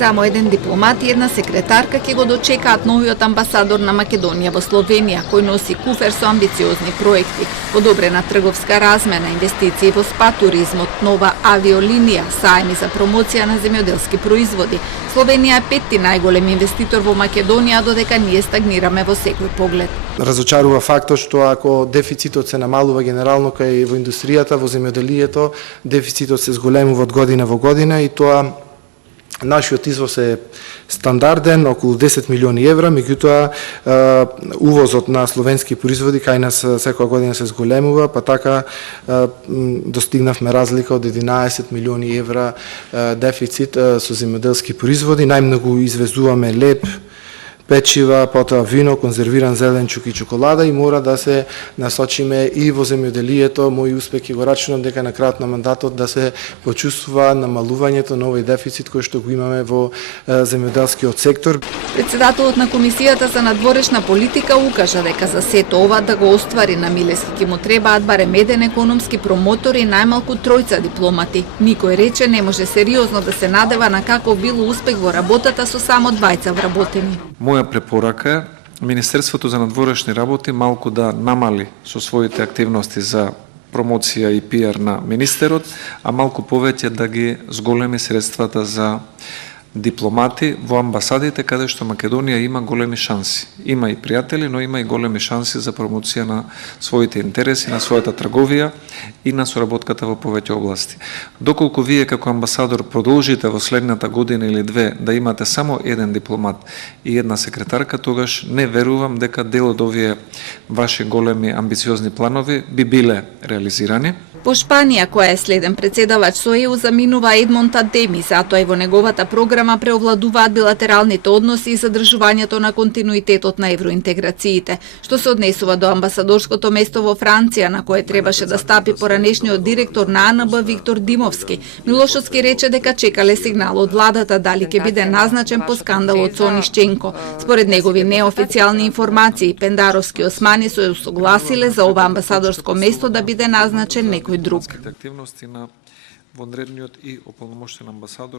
Само еден дипломат и една секретарка ќе го дочекаат новиот амбасадор на Македонија во Словенија, кој носи куфер со амбициозни проекти, подобрена трговска размена, инвестиции во спа туризмот, нова авиолинија, сајми за промоција на земјоделски производи. Словенија е петти најголем инвеститор во Македонија, додека ние стагнираме во секој поглед. Разочарува фактот што ако дефицитот се намалува генерално кај во индустријата, во земјоделието, дефицитот се зголемува од година во година и тоа нашиот извоз е стандарден, околу 10 милиони евра, меѓутоа увозот на словенски производи кај нас секоја година се зголемува, па така достигнавме разлика од 11 милиони евра дефицит со земјоделски производи. Најмногу извезуваме леб, печива, потоа вино, конзервиран зеленчук и чоколада и мора да се насочиме и во земјоделието. Мој успех ќе го рачунам дека на крајот на мандатот да се почувствува намалувањето на овој дефицит кој што го имаме во земјоделскиот сектор. Председателот на Комисијата за надворешна политика укажа дека за сето ова да го оствари на Милевски ќе му требаат барем еден економски промотор и најмалку тројца дипломати. Никој рече не може сериозно да се надева на каков бил успех во работата со само двајца вработени. Моја препорака е Министерството за надворешни работи малку да намали со своите активности за промоција и пиар на министерот, а малку повеќе да ги зголеми средствата за дипломати во амбасадите каде што Македонија има големи шанси. Има и пријатели, но има и големи шанси за промоција на своите интереси, на својата трговија и на соработката во повеќе области. Доколку вие како амбасадор продолжите во следната година или две да имате само еден дипломат и една секретарка, тогаш не верувам дека дел од овие ваши големи амбициозни планови би биле реализирани. По Шпанија, која е следен председавач со ЕУ, заминува Едмонд Адеми, затоа и во неговата програма преовладуваат билатералните односи и задржувањето на континуитетот на евроинтеграциите. Што се однесува до амбасадорското место во Франција, на кое требаше да стапи поранешниот директор на АНБ Виктор Димовски, Милошовски рече дека чекале сигнал од владата дали ќе биде назначен по скандалот со Онишченко. Според негови неофицијални информации, Пендаровски и Османи се согласиле за ова амбасадорско место да биде назначен некој друг. Активности на вонредниот и ополномоштен амбасадор